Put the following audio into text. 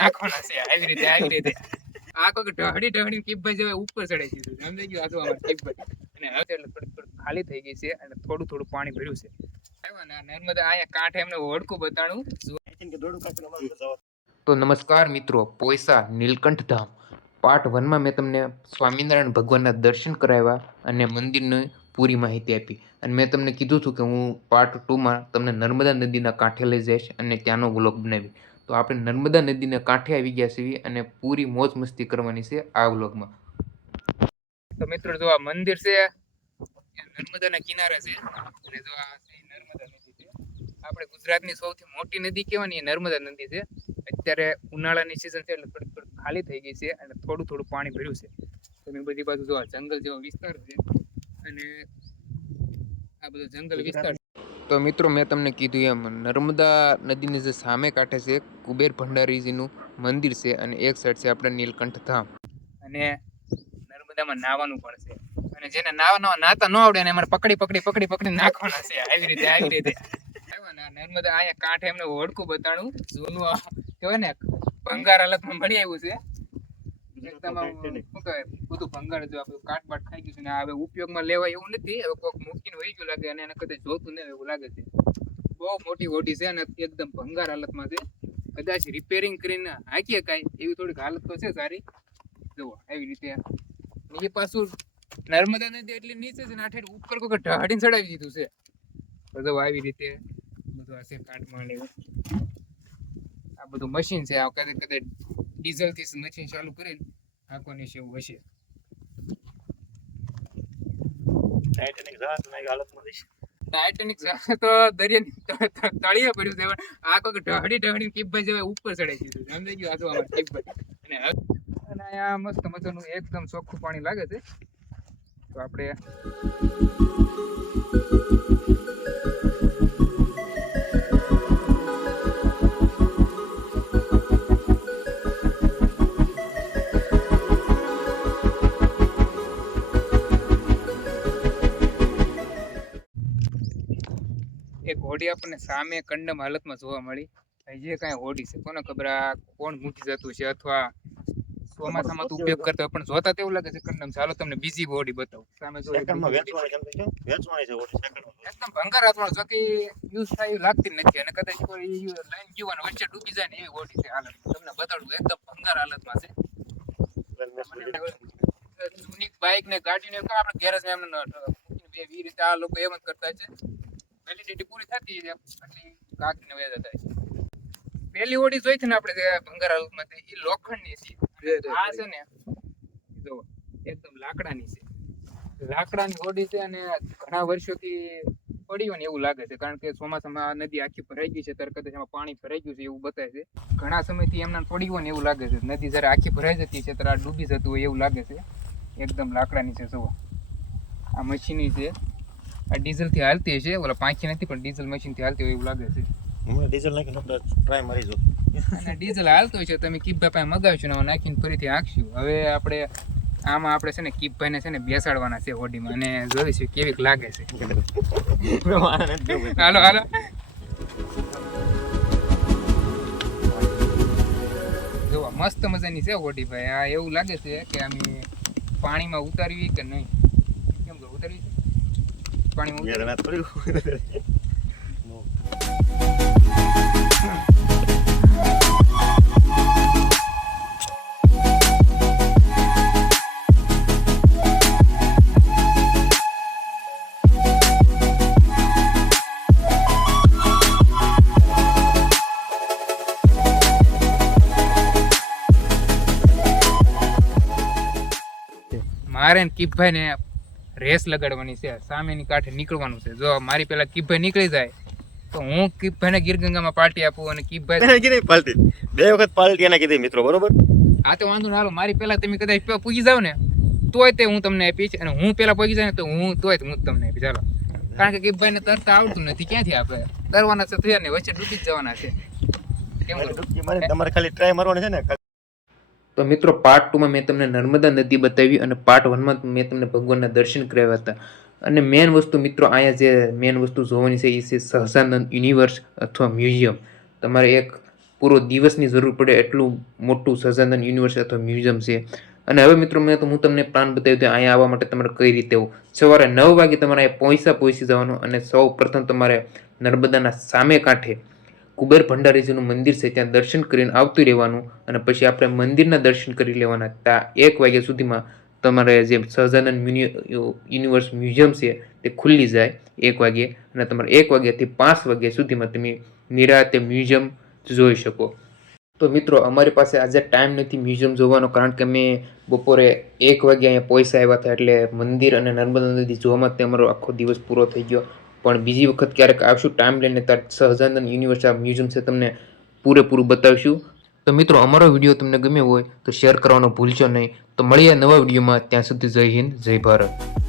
નાખવાના છે આવી રીતે આ કોઈ ઢહડી કીપભાઈ જેવા ઉપર ચડાઈ દીધું સમજાઈ ગયું. આ તો અમાર કીપભાઈ અને હવે એટલે થોડી ખાલી થઈ ગઈ છે અને થોડું પાણી ભર્યું છે. આવ્યા ને નર્મદા અહીંયા કાંઠે એમને હોડકું બતાડું. તો નમસ્કાર મિત્રો, પોયસા નીલકંઠ ધામ પાર્ટ 1 માં મેં તમને સ્વામિનારાયણ ભગવાનના દર્શન કરાવ્યા અને મંદિરની પૂરી માહિતી આપી. અને મેં તમને કીધું હતું કે હું પાર્ટ 2 માં તમને નર્મદા નદીના કાંઠે લઈ જઈશ અને ત્યાંનો વ્લોગ બનાવી. તો આપણે નર્મદા નદીના કાંઠે આવી ગયા છીએ અને પૂરી મોજ મસ્તી કરવાની છે આ વ્લોગમાં. તો મિત્રો જો આ મંદિર છે નર્મદાના કિનારે છે અને જો આ નર્મદા નદી છે. આપણે ગુજરાતની સૌથી મોટી નદી કહેવાની એ નર્મદા નદી છે. અત્યારે ઉનાળાની સીઝન છે એટલે થોડી ખાલી થઈ ગઈ છે અને થોડું પાણી ભર્યું છે. તમે બધી બાજુ જો જંગલ જેવો વિસ્તાર છે અને આ બધો જંગલ વિસ્તાર. તો મિત્રો મેં તમને કીધું એમ નર્મદા નદીની જે સામે કાંઠે છે કુબેર ભંડારીજીનું મંદિર છે અને એક સાઈડ છે આપણે નીલકંઠ ધામ. અને નર્મદામાં નાવાનું પણ છે અને જેને નાતા ન આવડે ને અમારે પકડી નાખવાના છે આવી રીતે નર્મદા અહીંયા કાંઠે એમને હોડકું બતાડું જૂનું કહેવાય ને ભંગાર હાલતમાં મળી આવ્યું છે. બધું ભંગાર જો આપણું કાટબાટ ખાઈ ગયું છે ને હવે ઉપયોગમાં લેવાય એવું નથી. હવે કોઈક મૂકીને વહી ગયું લાગે અને એને કદાચ જોતું નહીં એવું લાગે છે. બહુ મોટી હોડી છે અને એકદમ ભંગાર હાલતમાં છે. કદાચ રિપેરિંગ કરીને હાકીએ કાંઈ એવી થોડીક હાલત તો છે સારી. જુઓ આવી રીતે એ પાછું નર્મદા નદી એટલી નીચે છે ને આ ઠેઠ ઉપર કોઈ ઢાડીને ચડાવી દીધું છે. તો આવી રીતે બધું હશે કાટમાં લેવું. આ બધું મશીન છે. આ કદાચ ડીઝલ થી મશીન ચાલુ કરીને હાંકવાની છે એવું હશે. ટાઇટેનિક જહાજ તો દરિયાની તળિયે પડ્યું છે. આ કોઈ ઢહડી કીપભાઈ જેવા ઉપર ચડાઈ દીધું સમજાઈ ગયું. આ તો અમાર કીપભાઈ અને અહીંયા મસ્ત મજાનું એકદમ ચોખ્ખું પાણી લાગે છે. તો આપણે એક હોડી આપણને સામે કંડમ હાલતમાં જોવા મળી. જે કાંઈ હોડી છે કોને ખબર આ કોણ મૂકી જતું છે અથવા ચોમાસામાં તો ઉપયોગ કરતા હોય પણ જોતા તેવું લાગે છે કંડમ. ચાલો તમને બીજી હોડી બતાવું. સામે જો એકદમ ભંગાર હાથમાં જો કે યુઝ થાય લાગતી નથી અને કદાચ કોઈ લાઈન જીવન વચ્ચે ડૂબી જાય ને એવી હોડી છે. હાલત તમને બતાડું એકદમ ભંગાર હાલતમાં છે. જૂની બાઇક ને ગાડી ને આપણે ગેરેજમાં એમને એવી રીતે આ લોકો એમ જ કરતા છે. વેલિડિટી પૂરી થતી છે એટલે કાકીને વેચા થાય છે. પેલી હોડી જોઈ છે ને આપણે ભંગાર હાલતમાં એ લોખંડની છે. આ છે ને જો એકદમ લાકડાની છે. લાકડાની હોડી છે અને ઘણા વર્ષોથી પડી હોય ને એવું લાગે છે. કારણ કે ચોમાસામાં નદી આખી ભરાઈ ગઈ છે ત્યારે કદાચ એમાં પાણી ભરાઈ ગયું છે એવું બતાવે છે. ઘણા સમયથી એમને પડી હોય ને એવું લાગે છે. નદી જયારે આખી ભરાઈ જતી છે ત્યારે આ ડૂબી જતું હોય એવું લાગે છે. એકદમ લાકડાની છે. જુઓ આ મશીનની છે. આ ડીઝલ થી હાલતી છે. ઓલા પાંખી નથી પણ ડીઝલ મશીન થી હાલતી હોય એવું લાગે છે. ડીઝલ નાખીને ટ્રાય મારી જો અને ડીઝલ હાલતો હોય છે. તમે કીપભાઈ પાસે મગાવશું ને નાખીને ફરીથી હાંકશું. હવે આપણે આમાં આપણે છે ને કીપભાઈને છે ને બેસાડવાના છે હોડીમાં અને જોઈશું કેવીક લાગે છે. હાલો જોવા મસ્ત મજાની છે હોડી ભાઈ. આ એવું લાગે છે કે અમે પાણીમાં ઉતારવી કે નહીં. કેમ કે ઉતારવી છે પાણીમાં મારે ને કીપભાઈ ને રેસ લગાડવાની છે. સામેની કાંઠે નીકળવાનું છે. જો મારી પેલા કીપભાઈ નીકળી જાય તો હું કીપભાઈ ને ગીરગંગામાં પાર્ટી આપું અને કીપભાઈ કીધી પાર્ટી 2 વખત પાર્ટી એને કીધી મિત્રો બરોબર. હા તો વાંધો ના હાલો. મારી પેલા તમે કદાચ પૂગી જાવ ને તોય તે હું તમને આપીશ અને હું પેલા પૂગી જાય ને તો હું તોય હું તમને આપીશ. ચાલો કારણ કે કીપભાઈ ને તરતા આવડતું નથી. ક્યાંથી આપણે તરવાના છે થયા ને વચ્ચે ડૂબી જ જવાના છે. કેમ તમારે ખાલી ટ્રાય મારવાની છે ને. તો મિત્રો પાર્ટ 2 માં મેં તમને નર્મદા નદી બતાવી અને પાર્ટ 1 માં મેં તમને ભગવાનના દર્શન કરાવ્યા હતા. અને મેન વસ્તુ મિત્રો અહીંયા જે મેન વસ્તુ જોવાની છે એ છે સહજાનંદ યુનિવર્સ અથવા મ્યુઝિયમ. તમારે એક પૂરો દિવસની જરૂર પડે એટલું મોટું સહજાનંદ યુનિવર્સ અથવા મ્યુઝિયમ છે. અને હવે મિત્રો હું તમને પ્લાન બતાવી દઉં અહીંયા આવવા માટે તમારે કઈ રીતે આવવું. સવારે 9 વાગે તમારે અહીંયા પહોંચી જવાનું અને સૌ પ્રથમ તમારે નર્મદાના સામે કાંઠે કુબેર ભંડારીજીનું મંદિર છે ત્યાં દર્શન કરીને આવતું રહેવાનું અને પછી આપણે મંદિરના દર્શન કરી લેવાના. ત્યાં 1 વાગ્યા સુધીમાં તમારે જે સહજાનંદ યુનિવર્સ મ્યુઝિયમ છે તે ખુલ્લી જાય 1 વાગ્યે અને તમારે 1 વાગ્યાથી 5 વાગ્યા સુધીમાં તમે નિરાતે મ્યુઝિયમ જોઈ શકો. તો મિત્રો અમારી પાસે આજે ટાઈમ નથી મ્યુઝિયમ જોવાનો, કારણ કે અમે બપોરે 1 વાગે અહીંયા પૈસા આવ્યા હતા એટલે મંદિર અને નર્મદા નદી જોવામાં તે અમારો આખો દિવસ પૂરો થઈ ગયો. પણ બીજી વખત ક્યારેક આવશું ટાઈમ લઈને ત્યારે સહજાનંદ યુનિવર્સ મ્યુઝિયમ છે તમને પૂરેપૂરું બતાવીશું. તો મિત્રો અમારો વિડીયો તમને ગમ્યો હોય તો શેર કરવાનો ભૂલશો નહીં. તો મળીએ નવા વિડીયોમાં, ત્યાં સુધી જય હિન્દ જય ભારત.